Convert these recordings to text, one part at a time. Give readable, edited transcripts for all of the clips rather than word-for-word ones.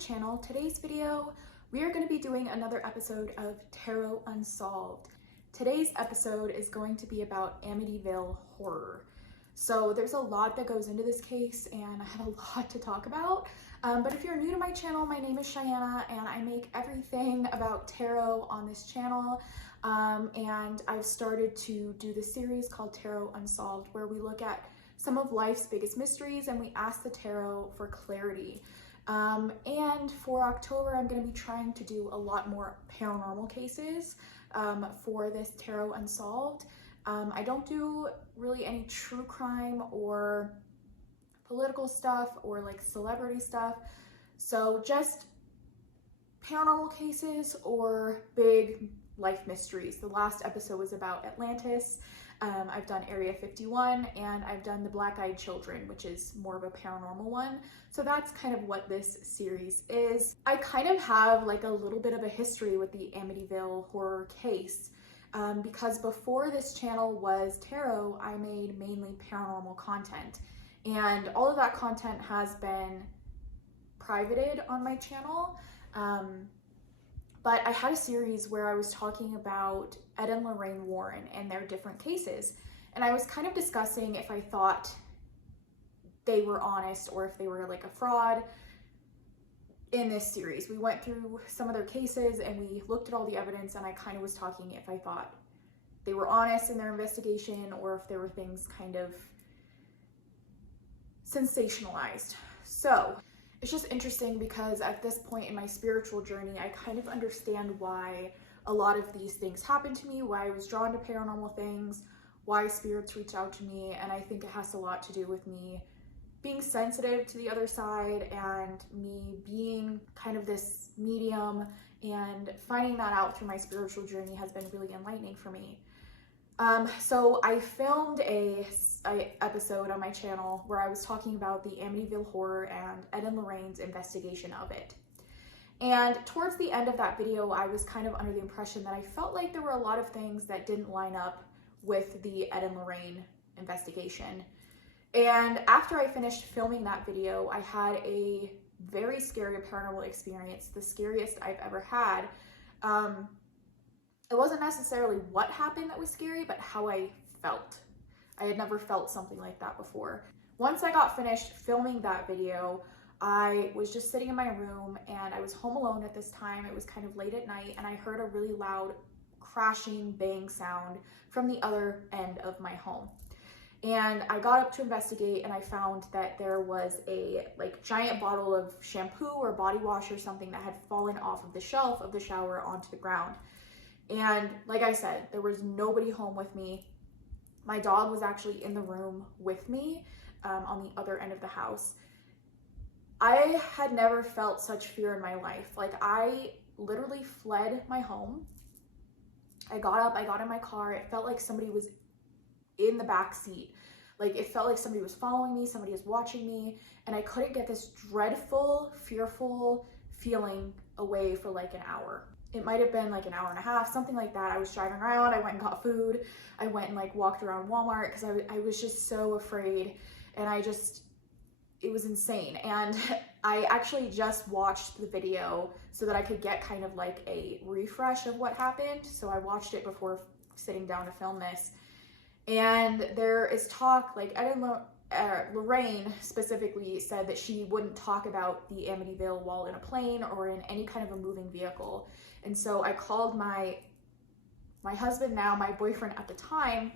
channel. Today's video, we are going to be doing another episode of Tarot Unsolved. Today's episode is going to be about Amityville horror. So there's a lot that goes into this case and I have a lot to talk about. But if you're new to my channel, my name is Cheyenne and I make everything about tarot on this channel. And I've started to do this series called Tarot Unsolved, where we look at some of life's biggest mysteries and we ask the tarot for clarity. And for October, I'm going to be trying to do a lot more paranormal cases for this Tarot Unsolved. I don't do really any true crime or political stuff or like celebrity stuff. So just paranormal cases or big life mysteries. The last episode was about Atlantis. I've done Area 51 and I've done the Black-Eyed Children, which is more of a paranormal one. So that's kind of what this series is. I kind of have like a little bit of a history with the Amityville horror case because before this channel was tarot, I made mainly paranormal content. And all of that content has been privated on my channel. But I had a series where I was talking about Ed and Lorraine Warren and their different cases. And I was kind of discussing if I thought they were honest or if they were like a fraud in this series. We went through some of their cases and we looked at all the evidence, and I kind of was talking if I thought they were honest in their investigation or if there were things kind of sensationalized. So it's just interesting because at this point in my spiritual journey, I kind of understand why a lot of these things happened to me, why I was drawn to paranormal things, why spirits reach out to me, and I think it has a lot to do with me being sensitive to the other side and me being kind of this medium, and finding that out through my spiritual journey has been really enlightening for me. So I filmed a episode on my channel where I was talking about the Amityville horror and Ed and Lorraine's investigation of it. And towards the end of that video, I was kind of under the impression that I felt like there were a lot of things that didn't line up with the Ed and Lorraine investigation. And after I finished filming that video, I had a very scary paranormal experience, the scariest I've ever had. It wasn't necessarily what happened that was scary, but how I felt. I had never felt something like that before. Once I got finished filming that video, I was just sitting in my room and I was home alone at this time. It was kind of late at night and I heard a really loud crashing bang sound from the other end of my home. And I got up to investigate and I found that there was a like giant bottle of shampoo or body wash or something that had fallen off of the shelf of the shower onto the ground. And like I said, there was nobody home with me. My dog was actually in the room with me on the other end of the house. I had never felt such fear in my life. Like I literally fled my home. I got up, I got in my car. It felt like somebody was in the back seat. Like it felt like somebody was following me, somebody was watching me, and I couldn't get this dreadful, fearful feeling away for like an hour. It might have been like an hour and a half, something like that. I was driving around, I went and got food. I went and like walked around Walmart because I was just so afraid, and it was insane. And I actually just watched the video so that I could get kind of like a refresh of what happened. So I watched it before sitting down to film this. And there is talk, like Lorraine specifically said that she wouldn't talk about the Amityville while in a plane or in any kind of a moving vehicle. And so I called my husband, now my boyfriend at the time,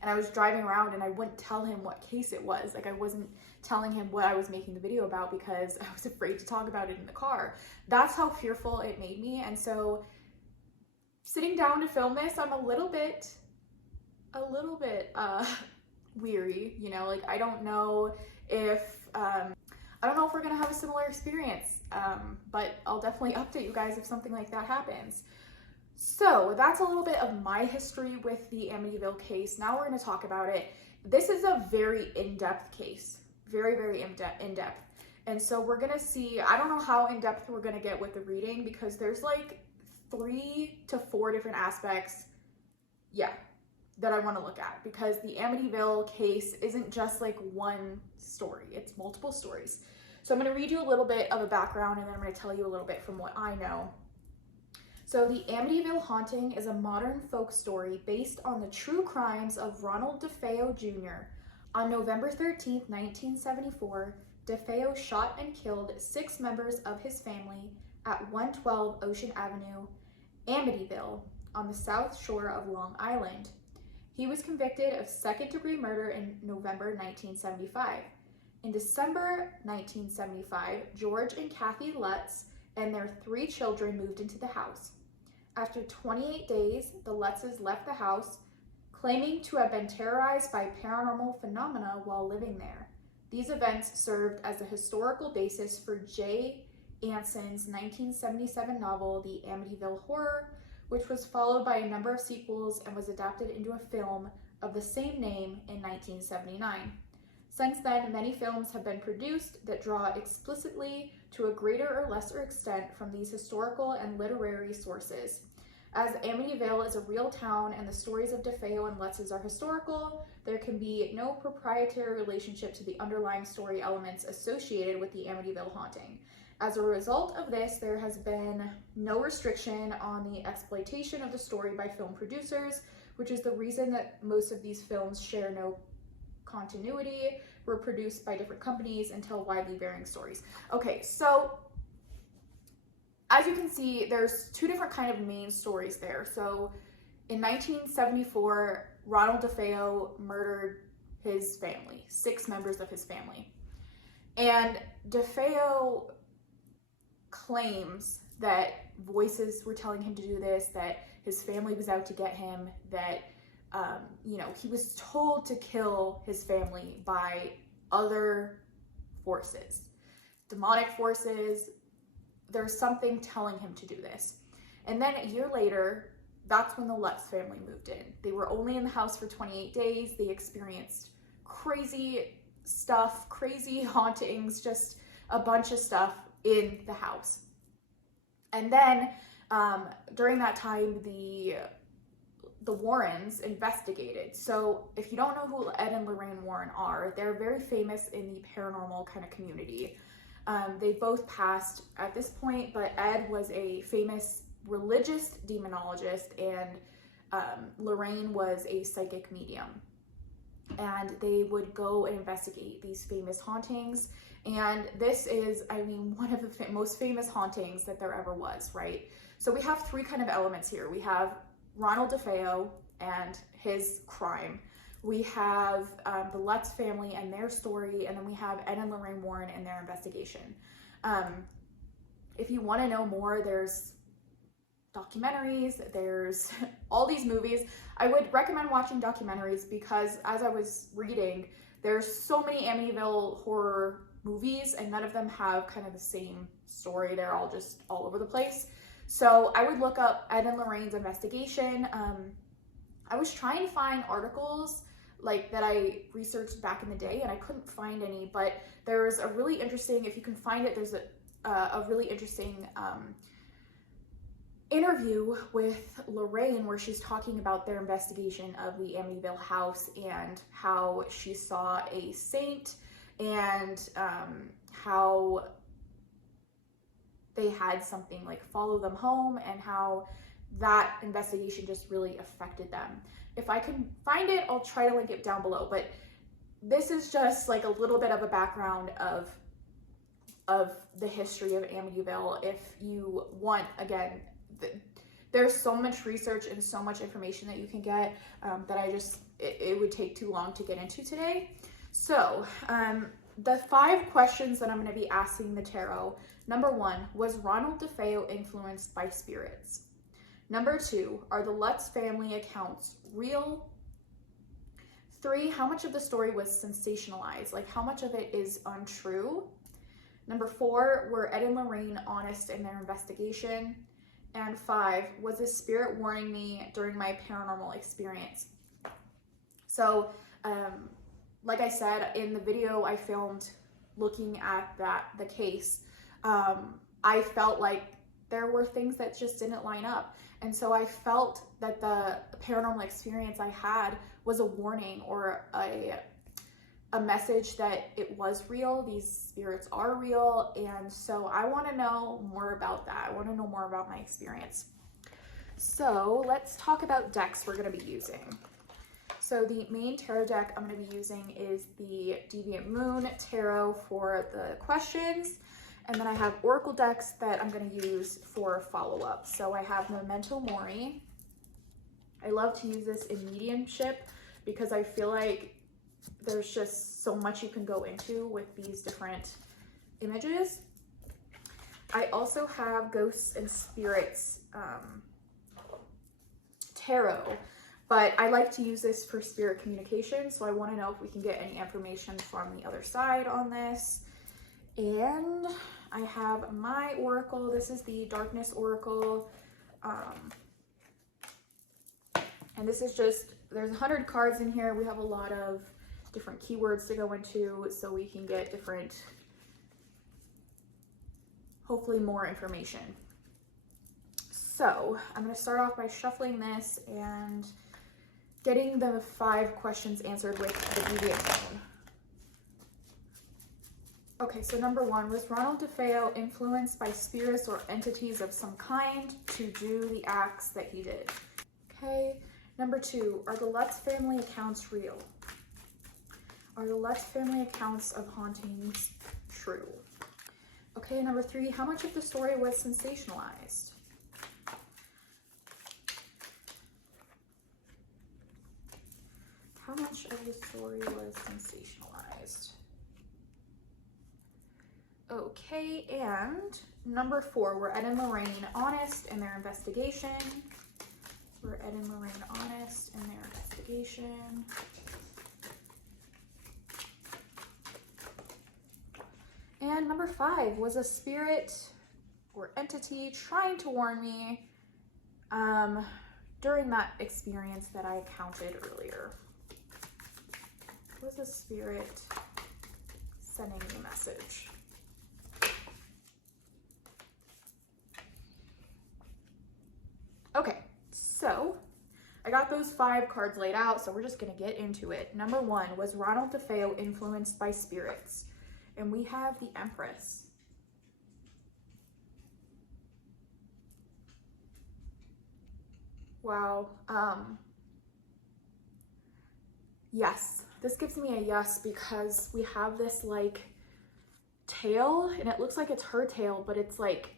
and I was driving around and I wouldn't tell him what case it was. Like I wasn't telling him what I was making the video about because I was afraid to talk about it in the car. That's how fearful it made me. And so sitting down to film this, I'm a little bit weary, you know, like I don't know if we're gonna have a similar experience, but I'll definitely update you guys if something like that happens. So that's a little bit of my history with the Amityville case. Now we're going to talk about it. This is a very in-depth case, very, very in-depth. And so we're going to see, I don't know how in-depth we're going to get with the reading because there's like 3 to 4 different aspects, that I want to look at, because the Amityville case isn't just like one story, it's multiple stories. So I'm going to read you a little bit of a background, and then I'm going to tell you a little bit from what I know. So the Amityville haunting is a modern folk story based on the true crimes of Ronald DeFeo Jr. On November 13, 1974, DeFeo shot and killed 6 members of his family at 112 Ocean Avenue, Amityville, on the south shore of Long Island. He was convicted of second-degree murder in November 1975. In December 1975, George and Kathy Lutz and their 3 children moved into the house. After 28 days, the Lutzes left the house, claiming to have been terrorized by paranormal phenomena while living there. These events served as a historical basis for Jay Anson's 1977 novel, The Amityville Horror, which was followed by a number of sequels and was adapted into a film of the same name in 1979. Since then, many films have been produced that draw explicitly to a greater or lesser extent from these historical and literary sources. As Amityville is a real town and the stories of DeFeo and Lutzes are historical, there can be no proprietary relationship to the underlying story elements associated with the Amityville haunting. As a result of this, there has been no restriction on the exploitation of the story by film producers, which is the reason that most of these films share no continuity, were produced by different companies and tell widely varying stories. Okay, so as you can see, there's 2 different kind of main stories there. So in 1974, Ronald DeFeo murdered his family, 6 members of his family. And DeFeo claims that voices were telling him to do this, that his family was out to get him, that he was told to kill his family by other forces, demonic forces. There's something telling him to do this. And then a year later, that's when the Lutz family moved in. They were only in the house for 28 days. They experienced crazy stuff, crazy hauntings, just a bunch of stuff in the house. And then during that time, the Warrens investigated. So if you don't know who Ed and Lorraine Warren are, they're very famous in the paranormal kind of community. They both passed at this point, but Ed was a famous religious demonologist and Lorraine was a psychic medium. And they would go and investigate these famous hauntings. And this is, one of the most famous hauntings that there ever was, right? So we have 3 kind of elements here. We have Ronald DeFeo and his crime. We have the Lutz family and their story, and then we have Ed and Lorraine Warren and their investigation. If you want to know more, there's documentaries, there's all these movies. I would recommend watching documentaries because as I was reading, there's so many Amityville horror movies and none of them have kind of the same story. They're all just all over the place. So I would look up Ed and Lorraine's investigation. I was trying to find articles like that I researched back in the day and I couldn't find any, but there's a really interesting, if you can find it, there's a really interesting interview with Lorraine where she's talking about their investigation of the Amityville house and how she saw a saint and how they had something like follow them home and how that investigation just really affected them. If I can find it, I'll try to link it down below, but this is just like a little bit of a background of the history of Amityville. If you want, again, there's so much research and so much information that you can get that it would take too long to get into today. So the 5 questions that I'm going to be asking the tarot. Number 1, was Ronald DeFeo influenced by spirits? Number 2, are the Lutz family accounts real? 3, how much of the story was sensationalized? Like how much of it is untrue? Number 4, were Ed and Lorraine honest in their investigation? And 5, was a spirit warning me during my paranormal experience? So, like I said, in the video I filmed looking at the case, I felt like there were things that just didn't line up. And so I felt that the paranormal experience I had was a warning or a message that it was real, these spirits are real, and so I want to know more about that. I want to know more about my experience. So let's talk about decks we're going to be using. So the main tarot deck I'm going to be using is the Deviant Moon Tarot for the questions, and then I have oracle decks that I'm going to use for follow-up. So I have Memento Mori. I love to use this in mediumship because I feel like there's just so much you can go into with these different images. I also have Ghosts and Spirits Tarot, but I like to use this for spirit communication, so I want to know if we can get any information from the other side on this. And I have my oracle. This is the Darkness Oracle. And this is just, there's 100 cards in here. We have a lot of different keywords to go into so we can get different, hopefully more information. So I'm going to start off by shuffling this and getting the 5 questions answered with the Deviant Moon. Okay, so number 1, was Ronald DeFeo influenced by spirits or entities of some kind to do the acts that he did? Okay, number 2, are the Lutz family accounts real? Are the Lutz family accounts of hauntings true? Okay, number 3, how much of the story was sensationalized? How much of the story was sensationalized? Okay, and number 4, were Ed and Lorraine honest in their investigation? Were Ed and Lorraine honest in their investigation? And number 5, was a spirit or entity trying to warn me during that experience that I counted earlier? Was a spirit sending me a message? Okay, so I got those 5 cards laid out, so we're just gonna get into it. Number 1, was Ronald DeFeo influenced by spirits? And we have the Empress. Wow. Yes, this gives me a yes because we have this like tail, and it looks like it's her tail, but it's like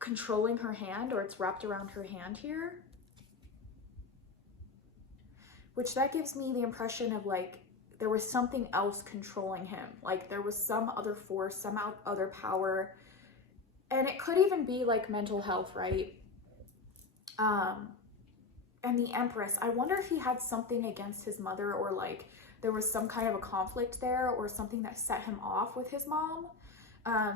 controlling her hand, or it's wrapped around her hand here. Which that gives me the impression of like there was something else controlling him. Like there was some other force, some other power. And it could even be like mental health, right? And the Empress, I wonder if he had something against his mother, or like there was some kind of a conflict there, or something that set him off with his mom.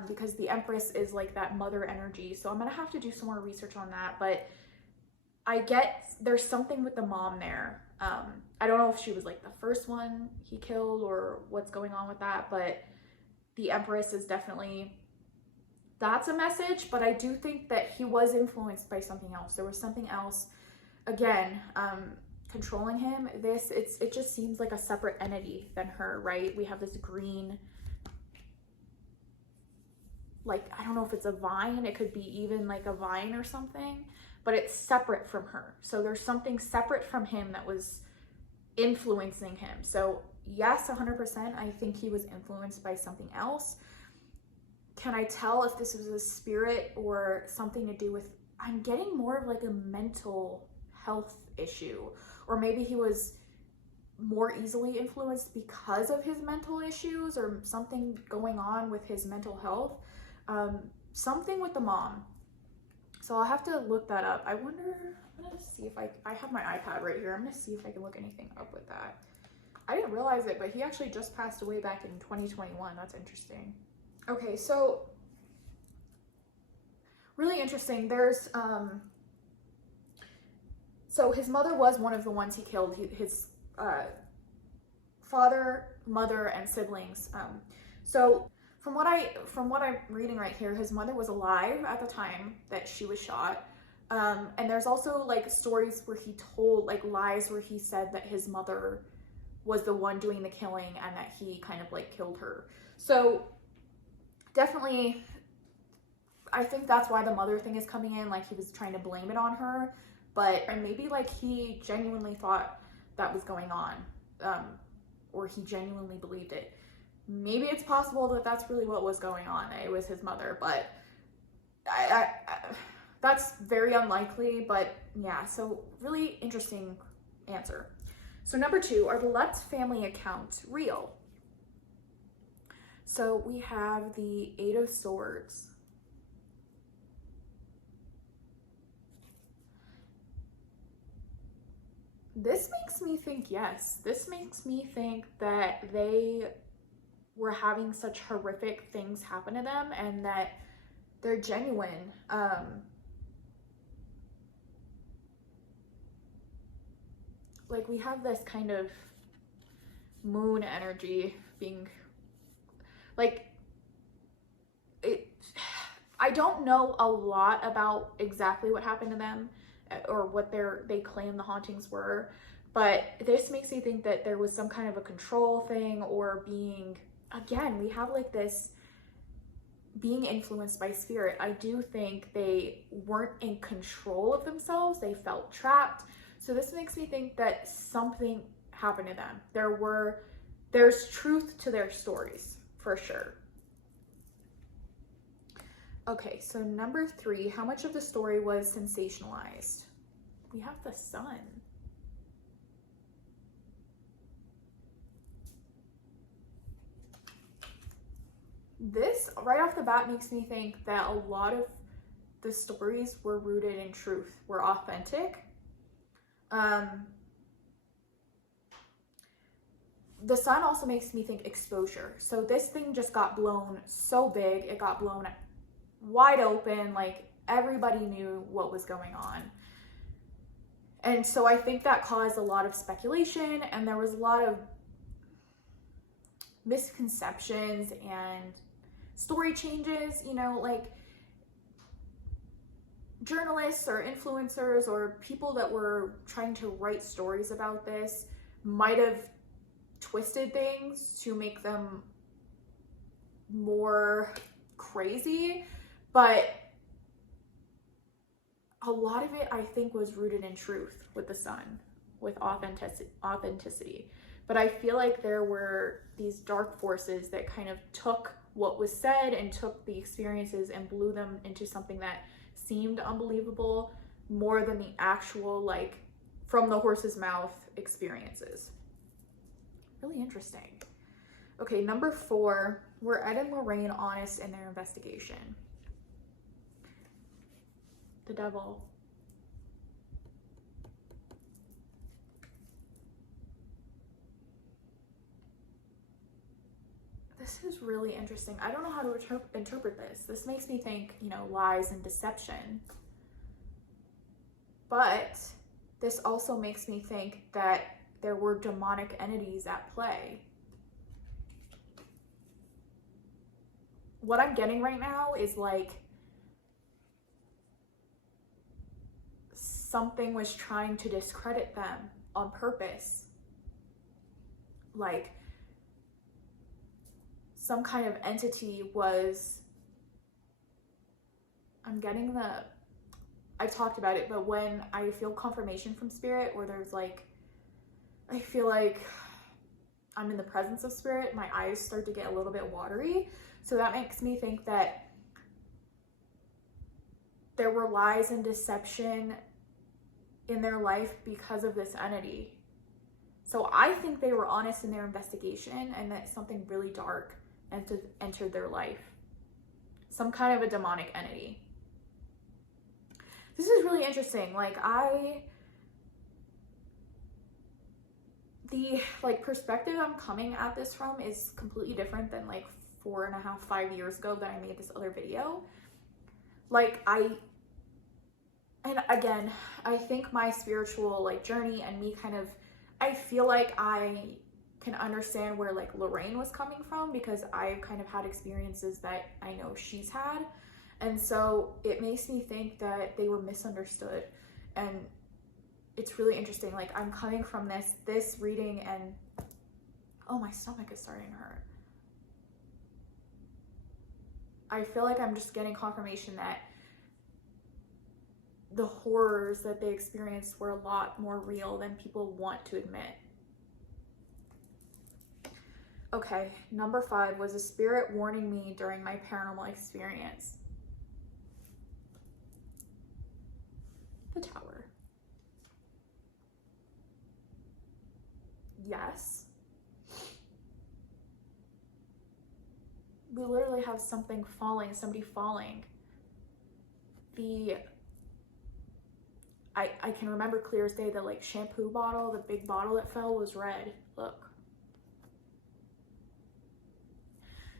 Because the Empress is like that mother energy. So I'm gonna have to do some more research on that, but I get there's something with the mom there. I don't know if she was like the first one he killed or what's going on with that, but the Empress is definitely, that's a message, but I do think that he was influenced by something else. There was something else, again, controlling him. It just seems like a separate entity than her, right? We have this green, like, I don't know if it's a vine, it could be even like a vine or something, but it's separate from her. So there's something separate from him that was influencing him. So yes, 100%, I think he was influenced by something else. Can I tell if this was a spirit or something to do with, I'm getting more of like a mental health issue, or maybe he was more easily influenced because of his mental issues or something going on with his mental health. Something with the mom. So I'll have to look that up. I wonder, I'm gonna see if I have my iPad right here. I'm gonna see if I can look anything up with that. I didn't realize it, but he actually just passed away back in 2021. That's interesting. Okay, so really interesting. There's, so his mother was one of the ones he killed. His father, mother, and siblings. So from what I'm reading right here, his mother was alive at the time that she was shot. And there's also like stories where he told like lies where he said that his mother was the one doing the killing and that he kind of like killed her. So definitely, I think that's why the mother thing is coming in, like he was trying to blame it on her, and maybe like he genuinely thought that was going on, or he genuinely believed it. Maybe it's possible that that's really what was going on. It was his mother, but I that's very unlikely, but yeah, so really interesting answer. So number 2, are the Lutz family accounts real? So we have the 8 of Swords. This makes me think yes. This makes me think that they were having such horrific things happen to them and that they're genuine. Like we have this kind of moon energy being like it. I don't know a lot about exactly what happened to them or what they claim the hauntings were, but this makes me think that there was some kind of a control thing, or being, again, we have like this being influenced by spirit. I do think they weren't in control of themselves. They felt trapped. So this makes me think that something happened to them. There's truth to their stories for sure. Okay, so number 3, how much of the story was sensationalized? We have the Sun. This, right off the bat, makes me think that a lot of the stories were rooted in truth, were authentic. The Sun also makes me think exposure. So this thing just got blown so big, it got blown wide open, like everybody knew what was going on. And so I think that caused a lot of speculation, and there was a lot of misconceptions and story changes, you know, like journalists or influencers or people that were trying to write stories about this might have twisted things to make them more crazy, but a lot of it I think was rooted in truth with the Sun, with authenticity. But I feel like there were these dark forces that kind of took what was said and took the experiences and blew them into something that seemed unbelievable more than the actual, like, from the horse's mouth experiences. Really interesting. Okay, number 4, were Ed and Lorraine honest in their investigation? The Devil. This is really interesting. I don't know how to interpret this. This makes me think, you know, lies and deception. But this also makes me think that there were demonic entities at play. What I'm getting right now is like something was trying to discredit them on purpose. Like some kind of entity was, I've talked about it, but when I feel confirmation from spirit, or there's like, I feel like I'm in the presence of spirit, my eyes start to get a little bit watery. So that makes me think that there were lies and deception in their life because of this entity. So I think they were honest in their investigation, and that something really dark entered their life. Some kind of a demonic entity. This is really interesting. Like the perspective I'm coming at this from is completely different than like 4.5, 5 years ago that I made this other video. And again, I think my spiritual like journey and me kind of, I feel like I can understand where like Lorraine was coming from, because I've kind of had experiences that I know she's had. And so it makes me think that they were misunderstood. And it's really interesting. Like I'm coming from this reading, and Oh, my stomach is starting to hurt. I feel like I'm just getting confirmation that the horrors that they experienced were a lot more real than people want to admit. Okay, number 5 was a spirit warning me during my paranormal experience. The Tower. Yes. We literally have something falling, somebody falling. I can remember clear as day the like shampoo bottle, the big bottle that fell was red. Look.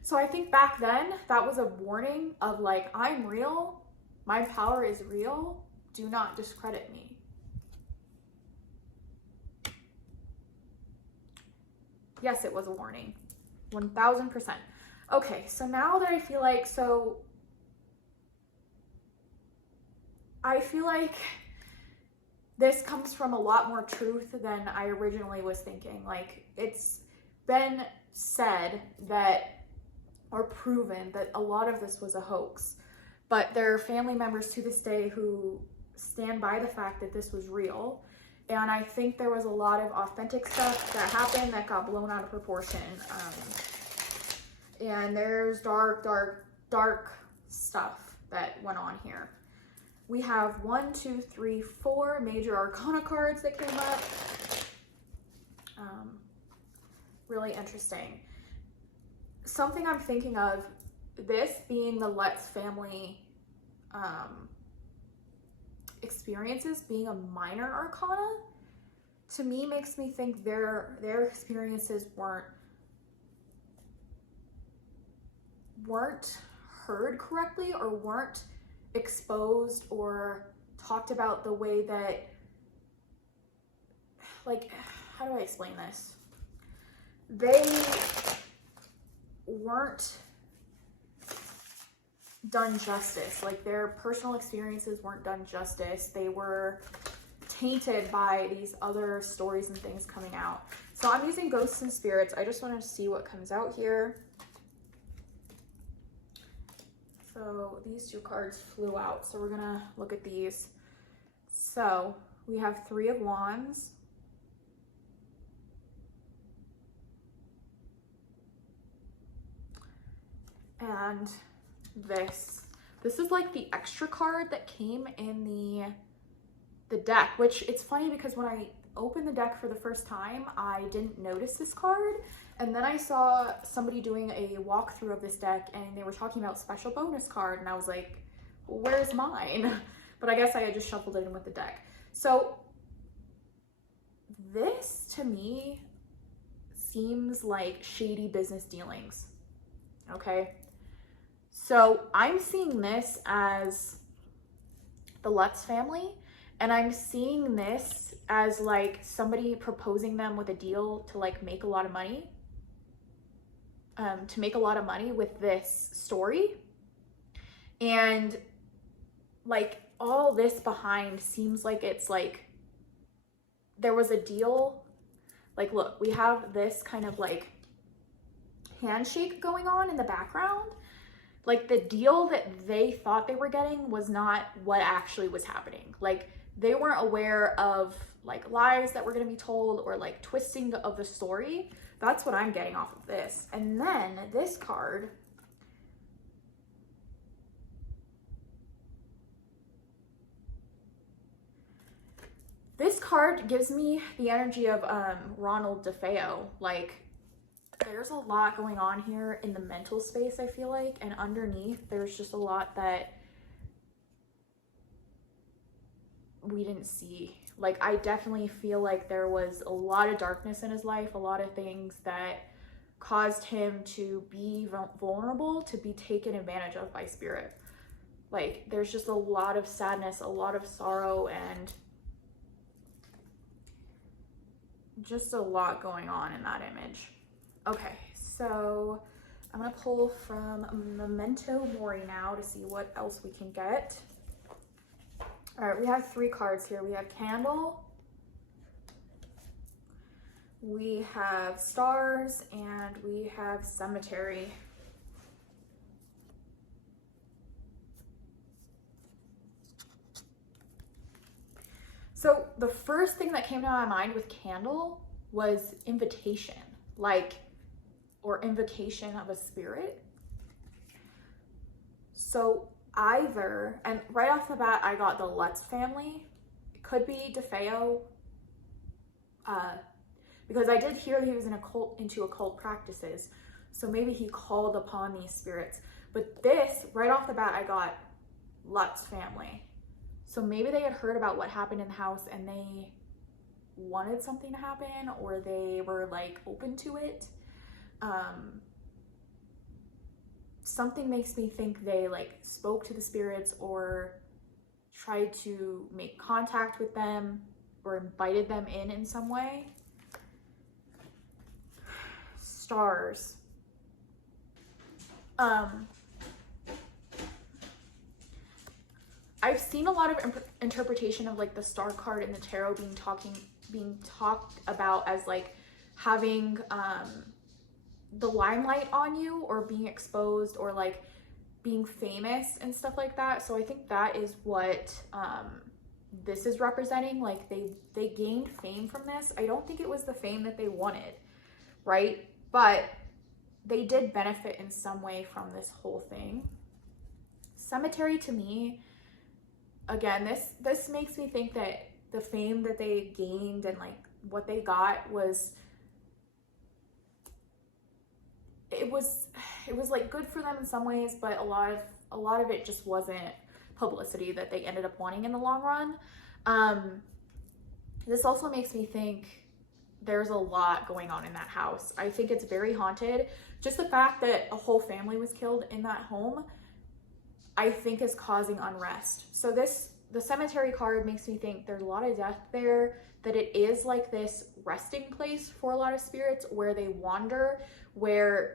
So I think back then that was a warning of like, I'm real, my power is real, do not discredit me. Yes, it was a warning, 1000%. Okay, so now that I feel like, I feel like this comes from a lot more truth than I originally was thinking. Like, it's been said that, or proven that a lot of this was a hoax, but there are family members to this day who stand by the fact that this was real. And I think there was a lot of authentic stuff that happened that got blown out of proportion. And there's dark stuff that went on here. We have 1, 2, 3, 4 major arcana cards that came up. Really interesting. Something I'm thinking of, this being the Letts family experiences being a minor arcana, to me makes me think their experiences weren't heard correctly, or weren't exposed or talked about the way that, like, how do I explain this? They weren't done justice. Like, their personal experiences weren't done justice. They were tainted by these other stories and things coming out. So I'm using ghosts and spirits. I just want to see what comes out here. So these 2 cards flew out, so we're gonna look at these. So we have 3 of Wands, and this is like the extra card that came in the deck, which it's funny because when I opened the deck for the first time, I didn't notice this card. And then I saw somebody doing a walkthrough of this deck and they were talking about special bonus card, and I was like, well, where's mine? But I guess I had just shuffled it in with the deck. So this to me seems like shady business dealings. Okay. So I'm seeing this as the Letts family, and I'm seeing this as like somebody proposing them with a deal to like make a lot of money. To make a lot of money with this story. And like all this behind seems like it's like there was a deal. Like, look, we have this kind of like handshake going on in the background. Like, the deal that they thought they were getting was not what actually was happening. Like, they weren't aware of like lies that were going to be told or like twisting of the story. That's what I'm getting off of this. And then this card, gives me the energy of Ronald DeFeo. Like, there's a lot going on here in the mental space, I feel like, and underneath there's just a lot that we didn't see. Like, I definitely feel like there was a lot of darkness in his life, a lot of things that caused him to be vulnerable, to be taken advantage of by spirit. Like, there's just a lot of sadness, a lot of sorrow, and just a lot going on in that image. Okay, so I'm gonna pull from Memento Mori now to see what else we can get. All right, we have 3 cards here. We have Candle, We have stars and we have cemetery. So the first thing that came to my mind with candle was invitation, like, or invocation of a spirit. So either, and right off the bat, I got the Lutz family. It could be DeFeo, because I did hear he was into occult practices. So maybe he called upon these spirits. But this, right off the bat, I got Lutz family. So maybe they had heard about what happened in the house and they wanted something to happen, or they were like open to it. Something makes me think they like spoke to the spirits or tried to make contact with them or invited them in some way. Stars. I've seen a lot of interpretation of like the star card in the tarot being talked about as like having the limelight on you, or being exposed, or like being famous and stuff like that. So I think that is what this is representing. Like they gained fame from this. I don't think it was the fame that they wanted, right? But they did benefit in some way from this whole thing. Cemetery, to me, again, this makes me think that the fame that they gained and like what they got was, it was like good for them in some ways, but a lot of it just wasn't publicity that they ended up wanting in the long run. This also makes me think there's a lot going on in that house. I think it's very haunted. Just the fact that a whole family was killed in that home, I think, is causing unrest. So the cemetery card makes me think there's a lot of death there, that it is like this resting place for a lot of spirits where they wander, where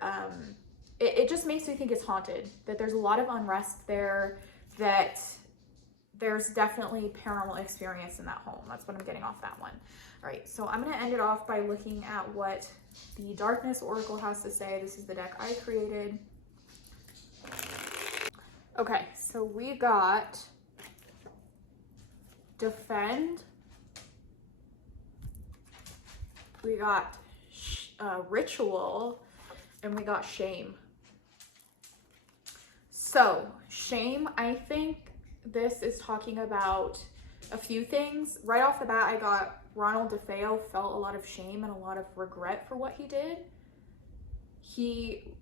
it just makes me think it's haunted, that there's a lot of unrest there, that there's definitely paranormal experience in that home. That's what I'm getting off that one. All right, so I'm gonna end it off by looking at what the Darkness Oracle has to say. This is the deck I created. Okay, so we got Defend, we got Ritual, and we got Shame. So shame, I think this is talking about a few things. Right off the bat, I got Ronald DeFeo felt a lot of shame and a lot of regret for what he did. He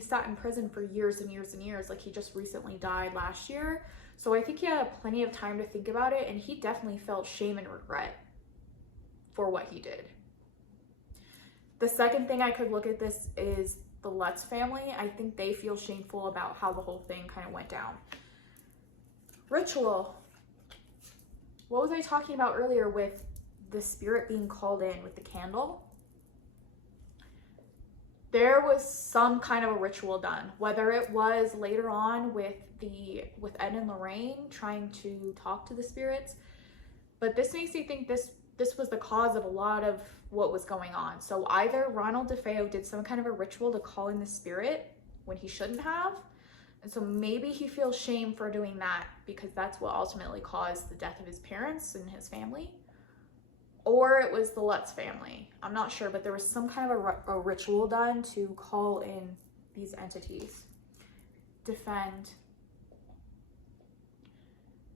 sat in prison for years and years and years. Like, he just recently died last year. So I think he had plenty of time to think about it, and he definitely felt shame and regret for what he did. The second thing I could look at this is the Lutz family. I think they feel shameful about how the whole thing kind of went down. Ritual. What was I talking about earlier with the spirit being called in with the candle? There was some kind of a ritual done, whether it was later on with Ed and Lorraine trying to talk to the spirits, but this makes me think this was the cause of a lot of what was going on. So either Ronald DeFeo did some kind of a ritual to call in the spirit when he shouldn't have, and so maybe he feels shame for doing that because that's what ultimately caused the death of his parents and his family. Or it was the Lutz family. I'm not sure, but there was some kind of a ritual done to call in these entities. Defend.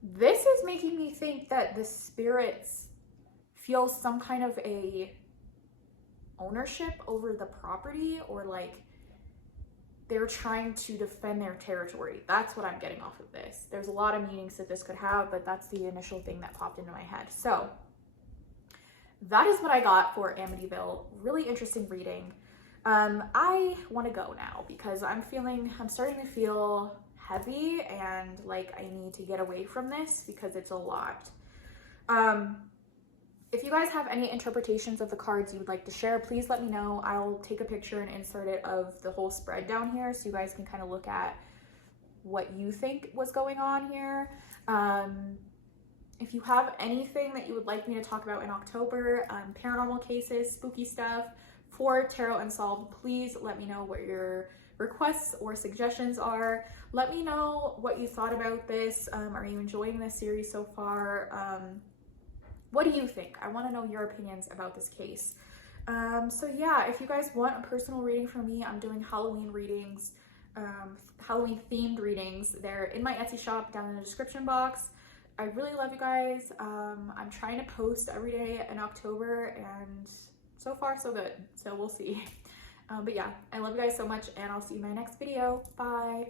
This is making me think that the spirits feel some kind of a ownership over the property, or like they're trying to defend their territory. That's what I'm getting off of this. There's a lot of meanings that this could have, but that's the initial thing that popped into my head. So that is what I got for Amityville. Really interesting reading. I want to go now because I'm starting to feel heavy and like I need to get away from this because it's a lot. If you guys have any interpretations of the cards you would like to share, please let me know. I'll take a picture and insert it of the whole spread down here so you guys can kind of look at what you think was going on here. If you have anything that you would like me to talk about in October, paranormal cases, spooky stuff for Tarot Unsolved, please let me know what your requests or suggestions are. Let me know what you thought about this. Are you enjoying this series so far? What do you think? I want to know your opinions about this case. So yeah, if you guys want a personal reading from me, I'm doing Halloween readings, Halloween themed readings. They're in my Etsy shop down in the description box. I really love you guys. I'm trying to post every day in October, and so far so good. So we'll see. But yeah, I love you guys so much, and I'll see you in my next video. Bye.